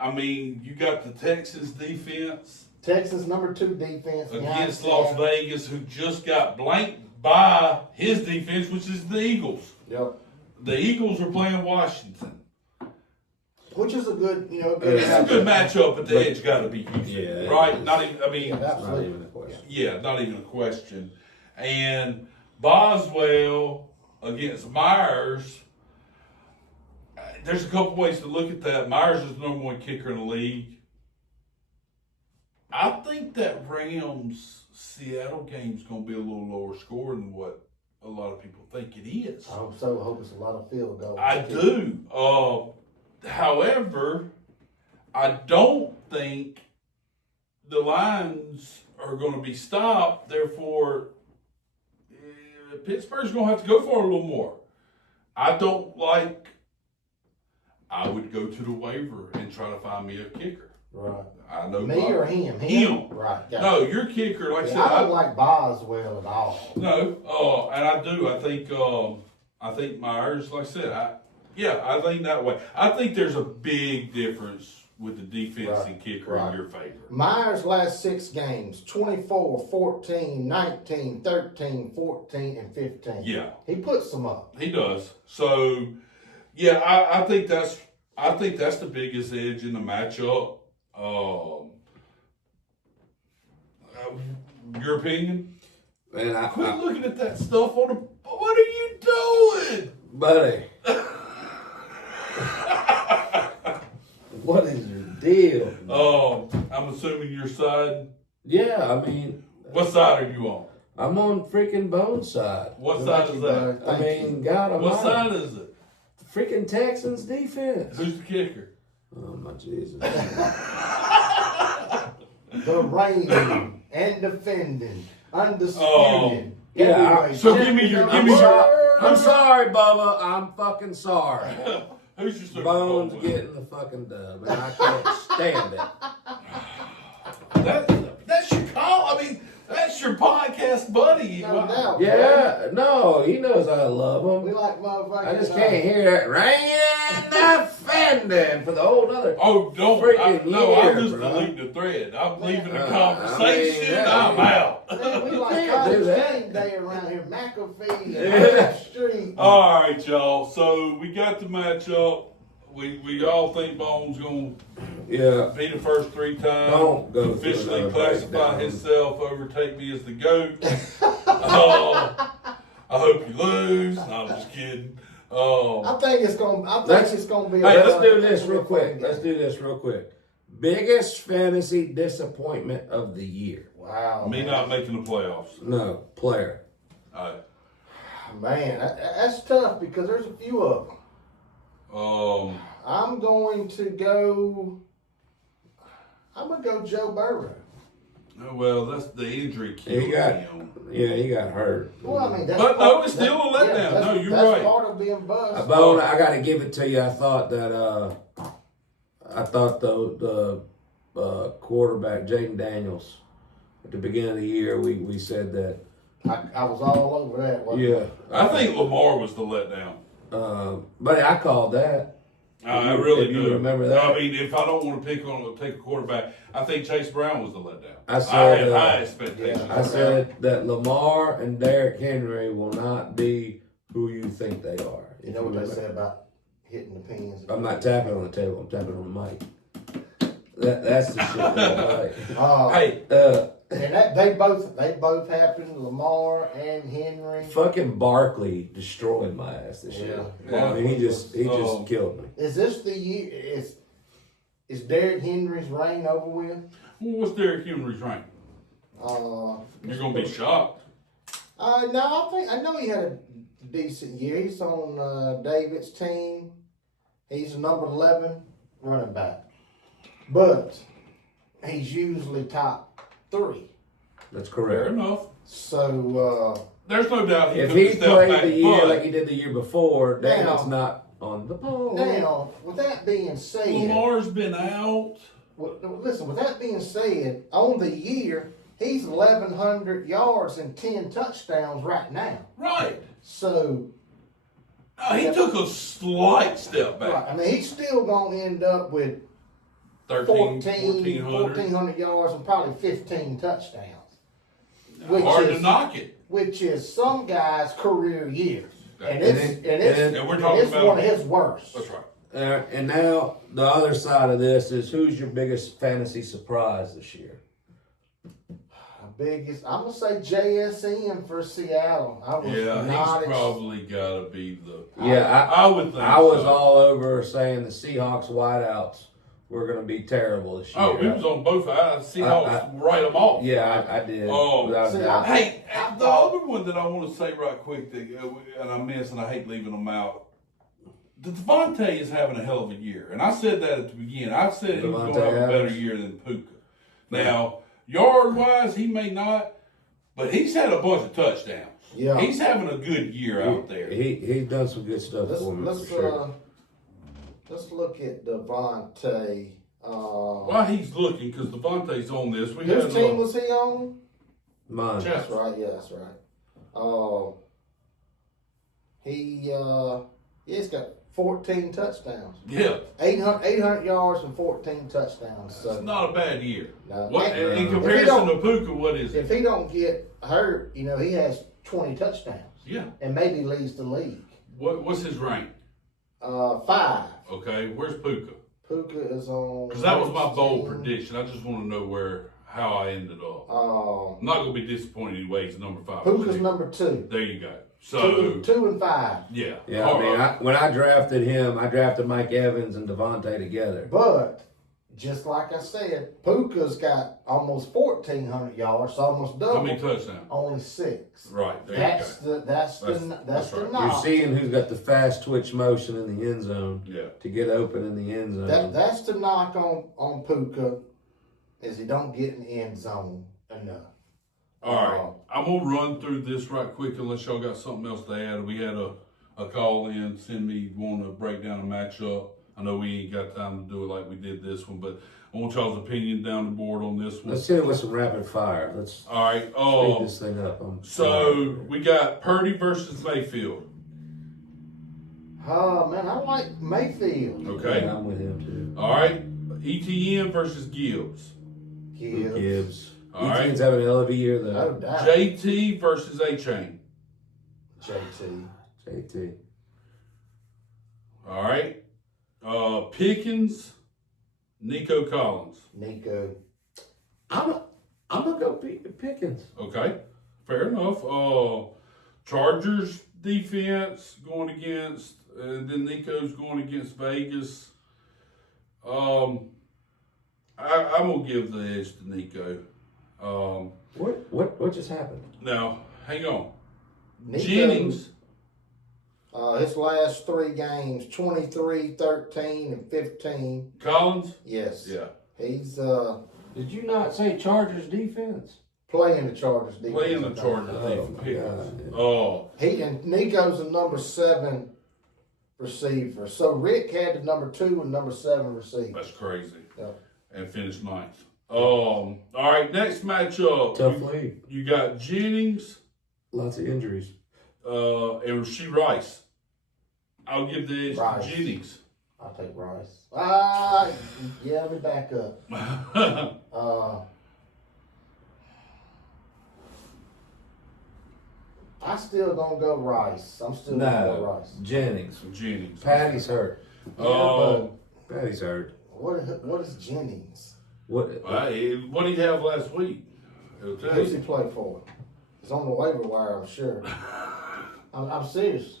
I mean, you got the Texas defense Texas number 2 defense against behind Las Sam. Vegas, who just got blanked by his defense, which is the Eagles. Yep. The Eagles are playing Washington. Which is a good, It's a good matchup, but the edge got to be Houston, Yeah, it right? is. Not even. I mean, Yeah, Not absolutely. even a question. yeah, not even a question. And Boswell against Myers. There's a couple ways to look at that. Myers is the number 1 kicker in the league. I think that Rams Seattle game's going to be a little lower score than what a lot of people think it is. I hope so. I hope it's a lot of field goals. I do. However, I don't think the lines are going to be stopped. Therefore, Pittsburgh's going to have to go for it a little more. I don't like. I would go to the waiver and try to find me a kicker. Right. I know Me Bob- or him? Him. Right. Gotcha. No, your kicker, like I Yeah, said, I don't like Boswell at all. no, and I do. I think Myers, like I said, I think that way. I think there's a big difference with the defense Right, and kicker right. in your favor. Myers' last 6 games, 24, 14, 19, 13, 14, and 15. Yeah, He puts them up. he does. So, yeah, I think that's the biggest edge in the matchup. Your opinion? Man, Quit looking at that stuff on the. What are you doing? buddy. What is your deal? I'm assuming your side. Yeah, I mean, What side are you on? I'm on freaking Bone's side. What Thank side you, is bud. that? I Thank mean, you. God What almighty. side is it? Freaking Texans defense. Who's the kicker? Oh my Jesus. The reigning and defending, undisputed. Oh. Yeah, heavyweight so give me your- champion give me of the your- world. I'm sorry, Bubba. I'm fucking sorry. Who's your Super Bowl Bones winner? getting the fucking dub, and I can't stand it. That's your call. I mean, that's your podcast buddy. No doubt. Yeah, no, he knows I love We him. like motherfuckers. I just can't hear that rain defending for the whole other. Oh, don't. Freaking No, I'm year, just bro. deleting the thread. I'm leaving the I conversation. mean, yeah. I'm out. Man, we like can't do college that. game day around here. McAfee and Yeah. Street. All right, y'all. So we got the matchup. We all think Bones gonna Yeah, be the first 3 times. don't go through Officially another classify breakdown. himself, overtake me as the GOAT. I hope you lose. No, I'm just kidding. I think it's gonna. I think Let's- it's gonna be. Hey, a- let's do this real quick. Let's do this real quick. Biggest fantasy disappointment of the year? Wow. me man. not making the playoffs. No, player. Man, that's tough because there's a few of them. I'm going to go. I'm gonna go Joe Burrow. Well, that's the injury killed He got, him. yeah, he got hurt. Well, I mean, that's But part, no, it's still a letdown. that's- No, you're that's right. part of being bust. Bone, I got to give it to you. I thought that the quarterback Jaden Daniels at the beginning of the year we said that. I was all over that. wasn't Yeah, I think Lamar was the letdown. but I called that. I you- really if you do. remember that. I mean, if I don't want to take a quarterback, I think Chase Brown was the letdown. I said, had uh, high expectations. yeah. I said that Lamar and Derrick Henry will not be who you think they are. You know what they say about hitting the pins? I'm not tapping on the table. I'm tapping on the mic. That's the shit that I like. Hey, And that they both happened. Lamar and Henry. Fucking Barkley destroyed my ass this year. Yeah. I mean, he just Oh. killed me. Is this the year? Is Derrick Henry's reign over with? what's Derrick Henry's rank? You're gonna be shocked. No, I know he had a decent year. He's on David's team. He's a number 11 running back. But he's usually top 3. That's Fair correct. enough. So, There's no doubt he If took he a step played back, the year but like he did the year before, then Now- it's not on the pole. now, with that being said, Lamar's been out. listen, with that being said, on the year, he's 1,100 yards and 10 touchdowns right now. Right. So, He took a slight step back. right, I mean, he's still going to end up with 1,400. 1,400 yards and probably 15 touchdowns. Which Hard is- to knock it. Which is some guys' career years. And And it's, we're talking it's about one of his worst. That's right. And now the other side of this is who's your biggest fantasy surprise this year? Biggest, I'm gonna say JSN for Seattle. I was Yeah, not he's probably got to be the. Yeah, I would think. I was so. all over saying the Seahawks wideouts were going to be terrible this year. Oh, he was on both sides. Seahawks write them off. Yeah, I did. Oh, without a see, doubt. Hey, the other one that I want to say right quick, and I miss, and I hate leaving them out. The Devontae is having a hell of a year, and I said that at the beginning. I said he was going to have a better Adams. year than Puka. Now, yard wise, he may not, but he's had a bunch of touchdowns. Yeah. He's having a good year out there. He's done some good stuff Let's for me let's for sure. let's look at Devontae. While he's looking, because Devontae's on this, we had Whose team was he on? Mine. Chess. That's right. Yeah, that's right. He's got 14 touchdowns. Yeah, 800 yards and 14 touchdowns. it's So not a bad year. no. What, in If he comparison don't- to Puka, what is it? if he don't get hurt, he has 20 touchdowns Yeah. and maybe leads the league. What's his rank? 5. Okay, where's Puka? Puka is on. Because that was my bold 16. prediction. I just want to know how I ended up. Uh, I'm not going to be disappointed anyway. He's number 5. Puka's number 2. There you go. So, 2 and 5. yeah. Yeah, All I mean, right. when I drafted him, I drafted Mike Evans and Devontae together. But just like I said, Puka's got almost 1,400 yards, almost How double. many touchdowns? Only 6. Right, there That's you go. that's That's the right. knock. You're seeing who's got the fast twitch motion in the end zone Yeah. to get open in the end zone. That's the knock on Puka, is he don't get in the end zone enough. All right. I'm going to run through this right quick unless y'all got something else to add. We had a call in, send me want to break down a matchup. I know we ain't got time to do it like we did this one, but I want y'all's opinion down the board on this one. Let's hit it with some rapid fire. Let's All right. speed this thing up. So we got Purdy versus Mayfield. Oh man, I like Mayfield. Okay. Yeah, I'm with him too. All right. ETN versus Gibbs. Gibbs. All right. Etienne's having a hell of a year No though. doubt. JT versus A-Chain. JT. JT. All right. Pickens, Nico Collins. Nico. I'm gonna go Pickens. Okay. Fair enough. Chargers defense going against, and then Nico's going against Vegas. I'm gonna give the edge to Nico. What just happened? Now, hang on. Nico, Jennings. His last 3 games, 23, 13, and 15. Collins. Yes. Yeah. He's Did you not say Chargers defense? playing the Chargers defense. Playing the Chargers Oh, defense. my Pickens. God. Oh, He and Nico's the number 7 receiver. So Rick had the number 2 and number 7 receiver. that's crazy. Yeah. And finished 9th. All right, next matchup. Tough league. You got Jennings Lots of injuries. and Rasheed Rice. I'll give the edge Rice. to Jennings. I'll take Rice. Yeah, let me back up. I still gonna go Rice. I'm still gonna go No. Rice. Jennings. Jennings. Patty's hurt. Oh, Patty's hurt. What is Jennings? What? what did he have last week? It'll tell Who's he you. play for? He's on the waiver wire, I'm sure. I'm serious.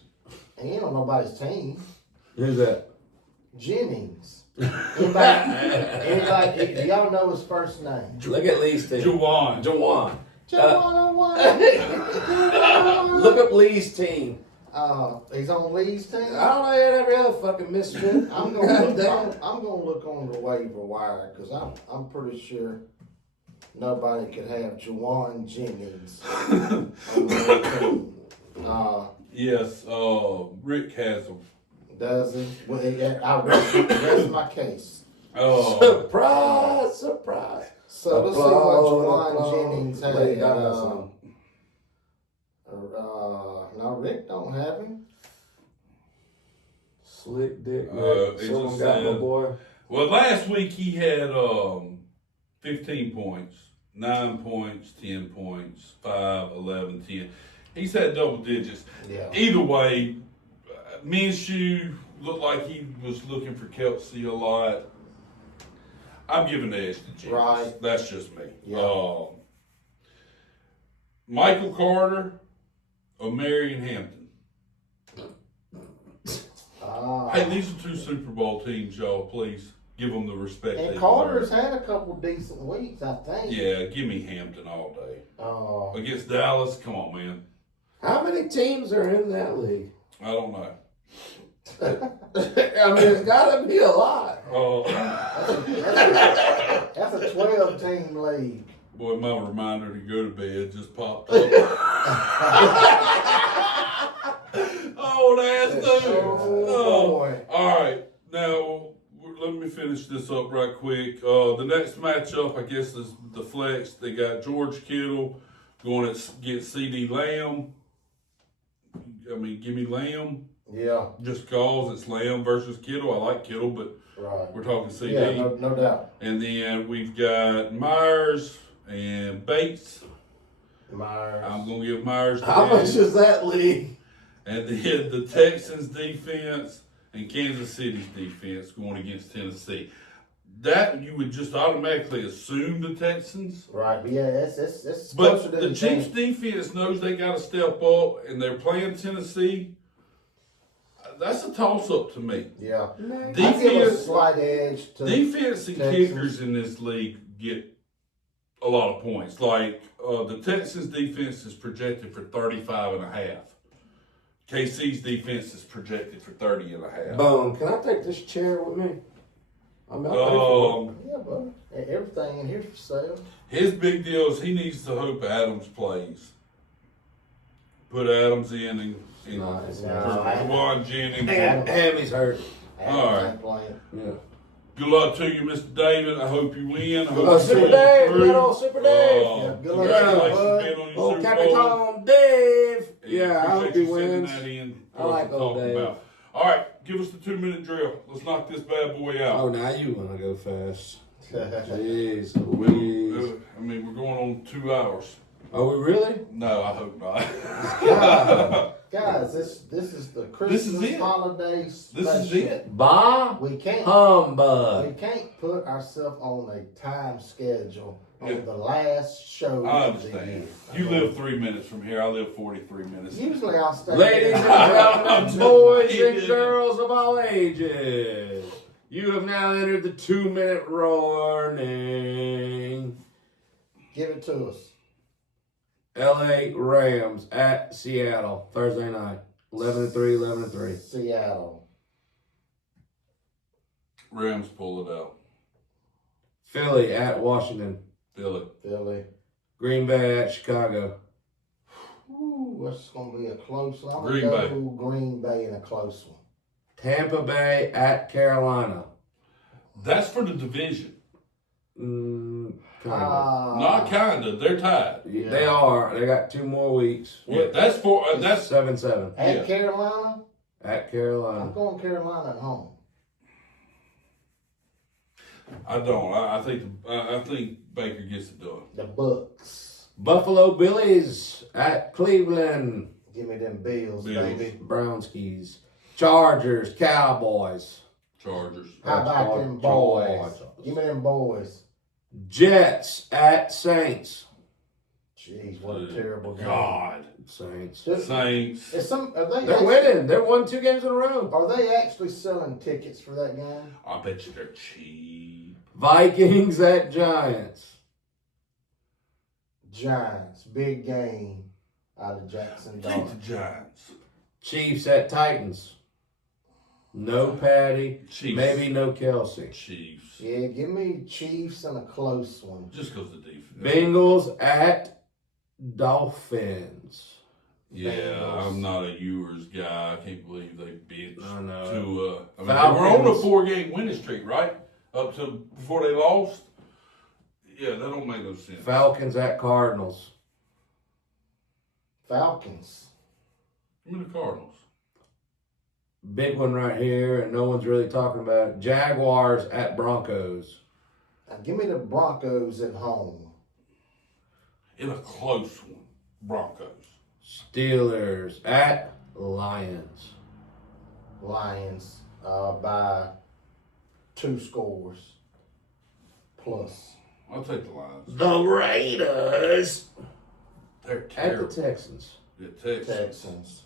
He ain't on nobody's team. Who's that? Jennings. Anybody? Do y'all know his first name? Look at Lee's team. Juwan. Jawan. Look Look up Lee's team. He's on Lee's team. I don't know every other fucking misfit. I'm gonna look on the waiver wire because I'm pretty sure nobody could have Jawan Jennings on their team. Yes, Rick has them. Does he? Well, I rest my case. Surprise, surprise. So let's see what Jawan Applause. Jennings Lady had. Gaga song. No, Rick don't have him. Slick dick. It Someone just got my said- boy. Well, last week he had 15 points, 9 points, 10 points, 5, 11, 10. He's had double digits. Yeah. Either way, Minshew looked like he was looking for Kelsey a lot. I'm giving the edge to Jennings. Right. That's just me. Yeah. Michael Carter or Marion Hampton. Hey, these are 2 Super Bowl teams, y'all. Please give them the respect And they Carter's deserve. had a couple decent weeks, I think. Yeah, give me Hampton all day. Uh, Against Dallas, come on, man. How many teams are in that league? I don't know. I mean, it's gotta be a lot. that's a 12-team league. Boy, my reminder to go to bed just popped up. Oh, that's dude. Oh, boy. All right, now let me finish this up right quick. The next matchup, I guess, is the flex. They got George Kittle going to get CD Lamb. I mean, give me Lamb Yeah, just cause it's Lamb versus Kittle. I like Kittle, but right. we're talking CD. Yeah, no doubt. And then we've got Myers and Bates. Myers. I'm going to give Myers to How him. much is that league? And then the Texans defense and Kansas City's defense going against Tennessee. That you would just automatically assume the Texans. Right, but yeah, it's But closer to the Chiefs defense knows they got to step up, and they're playing Tennessee. That's a toss-up to me. Yeah. Man, I give a Defense, slight edge to defense and Texans. kickers in this league get a lot of points. Like the Texans defense is projected for 35.5. KC's defense is projected for 30.5. Boom. Can I take this chair with me? I'm not ready for it. Yeah, but everything in here's for sale. His big deal is he needs to hope Adams plays. Put Adams in and Nice. No, Jawan Jennings. And Hammy's hurt. All right. Ain't playing. Yeah. Good luck to you, Mr. David. I hope you win. I hope you Super pull Dave, through. good old Super Dave. Yeah, good luck, Congratulations, bud. man, on your Old Super Bowl. Capitan Dave. And Yeah, I hope appreciate he you sending wins. that in for I us like to old talk Dave. about. All right, give us the 2-minute drill. Let's knock this bad boy out. Oh, now you want to go fast. Jeez Louise. I mean, we're going on 2 hours. Are we really? No, I hope not. God. Guys, this is the This Christmas is it. holiday special. This is it. Bah We can't humbug. put ourselves on a time schedule on Yeah. the last show I of the understand. year. You live 3 minutes from here. I live 43 minutes. Usually I'll stay. Ladies and gentlemen, boys and girls of all ages, you have now entered the 2-minute warning. Give it to us. LA Rams at Seattle, Thursday night. 11-3, 11-3. Seattle. Rams pull it out. Philly at Washington. Philly. Philly. Green Bay at Chicago. Ooh, that's going to be a close one. I'm Green going to Bay. go Green Bay in a close one. Tampa Bay at Carolina. That's for the division. Kinda. Not kinda. They're tied. They are. They got 2 more weeks. Yeah, that's for that's 7-7 At yeah. Carolina, at I'm Carolina. going Carolina at home. I don't. I think Baker gets it done. The Bucks. Buffalo Billies at Cleveland. Give me them Bills, Bills. baby. Brownskis. Chargers. Cowboys. Chargers. How about them boys? Give me them boys. Jets at Saints. Jeez, what a terrible game. God. Saints. Saints. They're winning. They're won 2 games in a row. Are they actually selling tickets for that game? I bet you they're cheap. Vikings at Giants. Giants, big game out of Jackson Take Dart. the Giants. Chiefs at Titans. No Patty. Chiefs. Maybe no Kelsey. Chiefs. Yeah, give me Chiefs and a close one. Just because the defense. Bengals at Dolphins. Yeah, Bengals. I'm not a Ewers guy. I can't believe they beat I know. to. I mean, they Falcons. were on a 4-game winning streak, right? Up to before they lost. Yeah, that don't make no sense. Falcons at Cardinals. Falcons. Give me the Cardinals. Big one right here, and no one's really talking about it. Jaguars at Broncos. Now, give me the Broncos at home. In a close one, Broncos. Steelers at Lions. Lions by 2 scores plus. I'll take the Lions. The Raiders They're at terrible. the Texans. The Texans. Texans.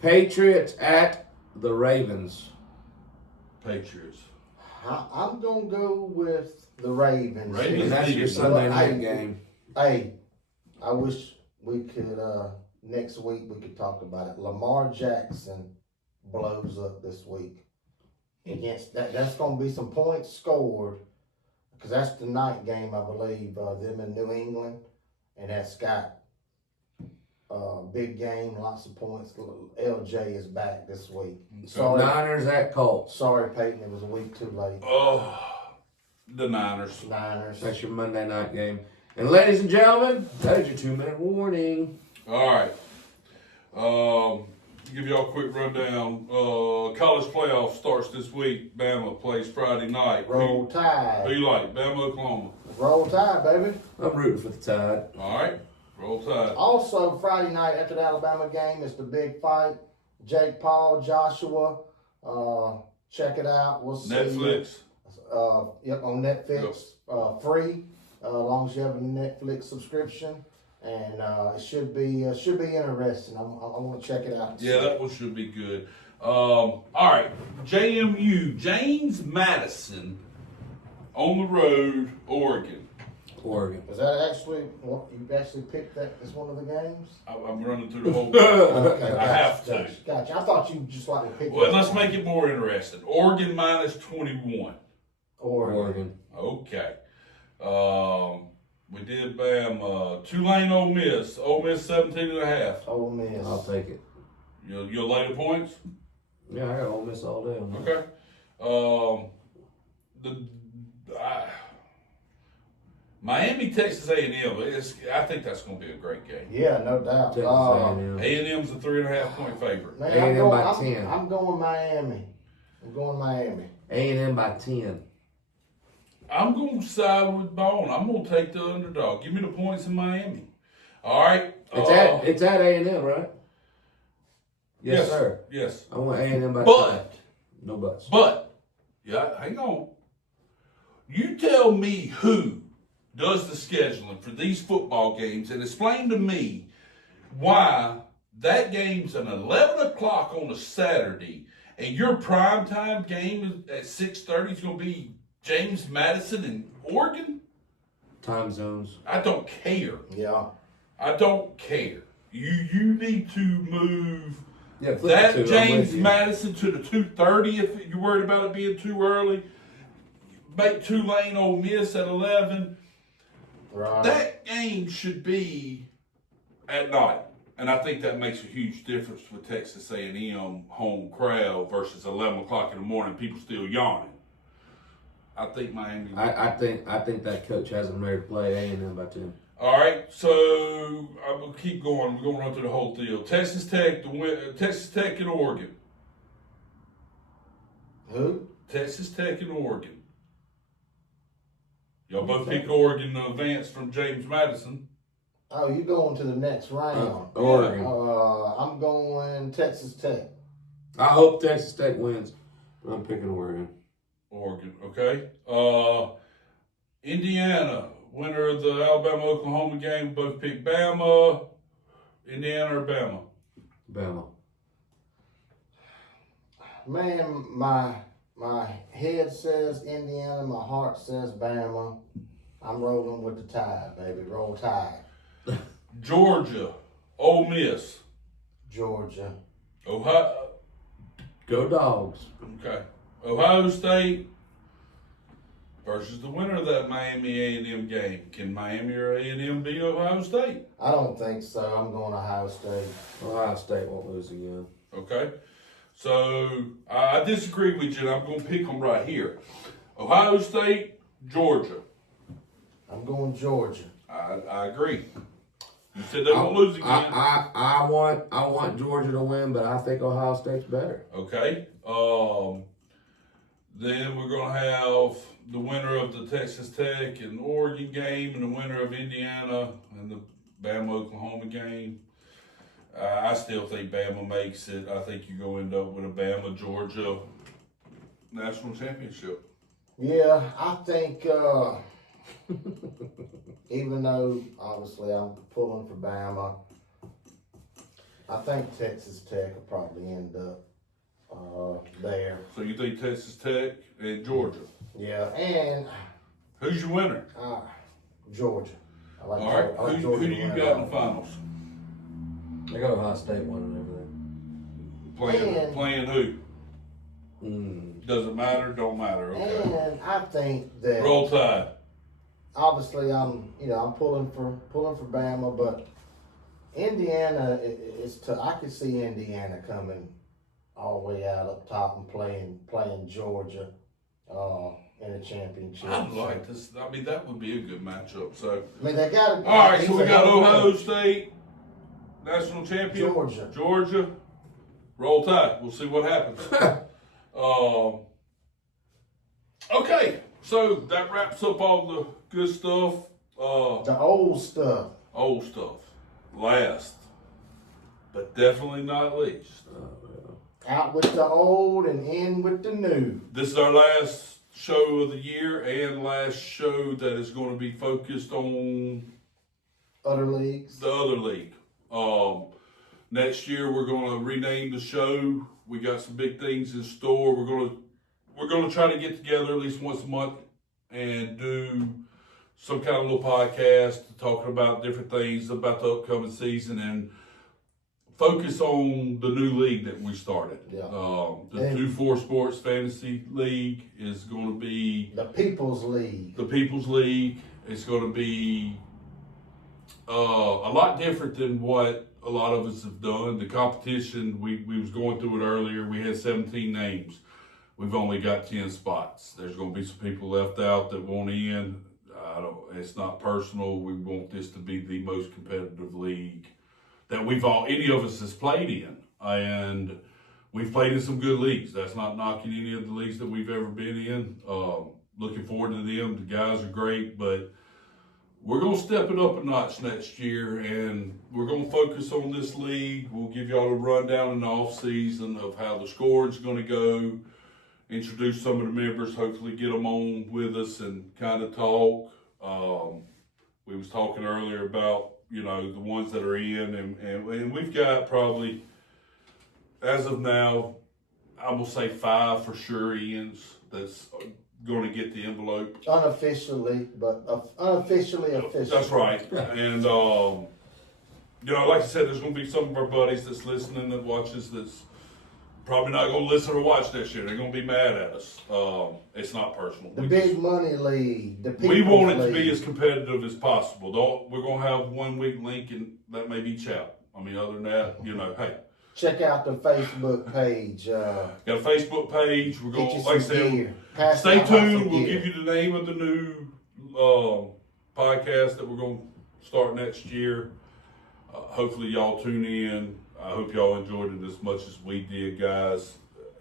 Patriots at the Ravens. Patriots. I'm going to go with the Ravens. Ravens. And that's your Sunday night game. Hey, I wish we could, next week we could talk about it. Lamar Jackson blows up this week. Against that's going to be some points scored because that's the night game, I believe, them in New England. And that's got big game, lots of points. LJ is back this week. Sorry, Niners at Colts. sorry, Peyton, it was a week too late. Oh, the Niners. Niners. That's your Monday night game. And ladies and gentlemen, that is your 2-minute warning. All right. Give y'all a quick rundown. College playoff starts this week. Bama plays Friday night. Roll Who Tide. you like? Bama, Oklahoma. Roll Tide, baby. I'm rooting for the Tide. All right. Roll Tide. Also, Friday night after the Alabama game is the big fight. Jake Paul, Joshua. Check it out. We'll see. Netflix. Yep, on Netflix. Free, as long as you have a Netflix subscription. And it should be interesting. I want to check it out. Yeah, that one should be good. All right. JMU, James Madison on the road, Oregon. Oregon. Is that actually what you actually picked that as one of the games? I'm running through the whole Okay, I have to. Gotcha. I thought you just like to pick. Well, let's make it more interesting. Oregon minus 21. Oregon. Okay. We did Tulane, Ole Miss. Ole Miss 17.5. Ole Miss. I'll take it. You'll lay the points? Yeah, I got Ole Miss all day. Man. Okay. Miami, Texas A&M. I think that's going to be a great game. Yeah, no doubt. Texas A&M. A&M's a 3.5-point favorite. Man, A&M by 10. I'm going Miami. A&M by 10. I'm going to side with Bone. I'm going to take the underdog. Give me the points in Miami. All right. It's at A&M, right? Yes, sir. Yes. I want A&M by 10. But, No buts. yeah, hang on. You tell me who does the scheduling for these football games and explain to me why that game's an 11 o'clock on a Saturday and your primetime game at 6:30 is going to be James Madison in Oregon? Time zones. I don't care. Yeah. I don't care. You need to move Yeah, flip that it to, I'm James with you. Madison to the 2:30 if you're worried about it being too early. Make Tulane Ole Miss at 11. Right. That game should be at night, and I think that makes a huge difference with Texas A&M home crowd versus 11 o'clock in the morning. People still yawning. I think Miami. I think that coach has them ready to play A&M by 10. All right, so I'm gonna keep going. We're gonna run through the whole deal. Texas Tech and Oregon. Who? Texas Tech and Oregon. Y'all both pick Oregon in advance from James Madison. Oh, you going to the next round? Oregon. I'm going Texas Tech. I hope Texas Tech wins. I'm picking Oregon. Oregon, okay. Indiana, winner of the Alabama-Oklahoma game, both pick Bama. Indiana or Bama? Bama. Man, my head says Indiana, my heart says Bama. I'm rolling with the Tide, baby. Roll Tide. Georgia, Ole Miss. Georgia. Ohio. Go Dogs. Okay. Ohio State versus the winner of that Miami A&M game. Can Miami or A&M beat Ohio State? I don't think so. I'm going Ohio State. Ohio State won't lose again. Okay. So I disagree with you, and I'm going to pick them right here. Ohio State, Georgia. I'm going Georgia. I agree. You said they won't lose again. I want Georgia to win, but I think Ohio State's better. Okay. Then we're going to have the winner of the Texas Tech and Oregon game and the winner of Indiana and the Bama-Oklahoma game. I still think Bama makes it. I think you're going to end up with a Bama-Georgia national championship. Yeah, I think, even though obviously I'm pulling for Bama, I think Texas Tech will probably end up there. So you think Texas Tech and Georgia? Yeah, and Who's your winner? Georgia. I like All right. I like Who Georgia do to you win got in all. the finals? I got Ohio State winning everything. Playing who? Does it matter? Don't matter. Okay. And I think that Roll Tide. obviously I'm pulling for Bama, but Indiana is I could see Indiana coming all the way out up top and playing Georgia in a championship. I'd like this. I mean, that would be a good matchup. So, I mean, they got. all right. So we got Ohio State, national champion. Georgia. Roll Tide. We'll see what happens. Okay. So that wraps up all the good stuff. The old stuff. Old stuff. Last, but definitely not least. Out with the old and in with the new. This is our last show of the year and last show that is going to be focused on Other leagues. the other league. Next year we're going to rename the show. We got some big things in store. We're going to try to get together at least once a month and do some kind of little podcast talking about different things about the upcoming season and focus on the new league that we started. Yeah. The 2-4 Sports Fantasy League is going to be The People's League. the People's League. It's going to be a lot different than what a lot of us have done. The competition, we was going through it earlier. We had 17 names. We've only got 10 spots. There's going to be some people left out that won't in. It's not personal. We want this to be the most competitive league that any of us has played in. And we've played in some good leagues. That's not knocking any of the leagues that we've ever been in. Looking forward to them. The guys are great, but we're going to step it up a notch next year, and we're going to focus on this league. We'll give y'all a rundown in the off season of how the scoring is going to go, introduce some of the members, hopefully get them on with us and kind of talk. We was talking earlier about, the ones that are in, and we've got probably, as of now, I'm going to say 5 for sure Ians that's going to get the envelope. Unofficially, but unofficially official. That's right. And, like I said, there's going to be some of our buddies that's listening that watches that's probably not going to listen or watch this year. They're going to be mad at us. It's not personal. The big money league. The We want it People's to be League. as competitive as possible. We're going to have 1 week link, and that may be chat. I mean, other than that, hey. Check out the Facebook page. Got a Facebook page. We're Get going, you like I some said, gear. Pass stay out some tuned. We'll gear. give you the name of the new podcast that we're going to start next year. Hopefully, y'all tune in. I hope y'all enjoyed it as much as we did, guys.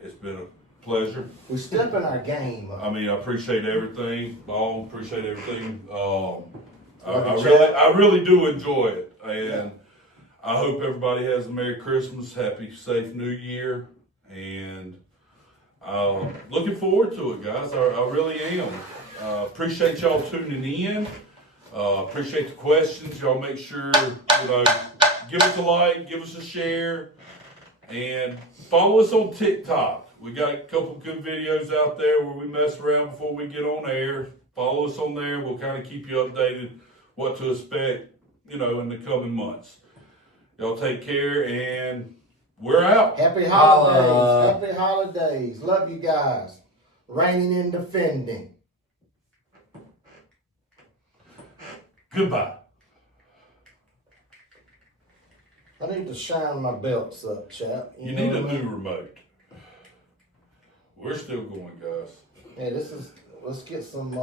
It's been a pleasure. We're stepping our game up. I mean, I appreciate everything. I appreciate everything. I really do enjoy it, and I hope everybody has a Merry Christmas, Happy, safe New Year, and looking forward to it, guys. I really am. Appreciate y'all tuning in. Appreciate the questions. Y'all make sure give us a like, give us a share, and follow us on TikTok. We got a couple good videos out there where we mess around before we get on air. Follow us on there. We'll kind of keep you updated what to expect, in the coming months. Y'all take care, and We're out. Happy Holla. holidays. Happy holidays. Love you guys. Reigning and defending. Goodbye. I need to shine my belts up, chap. You know need a what I mean? new remote. We're still going, guys. Yeah, let's get some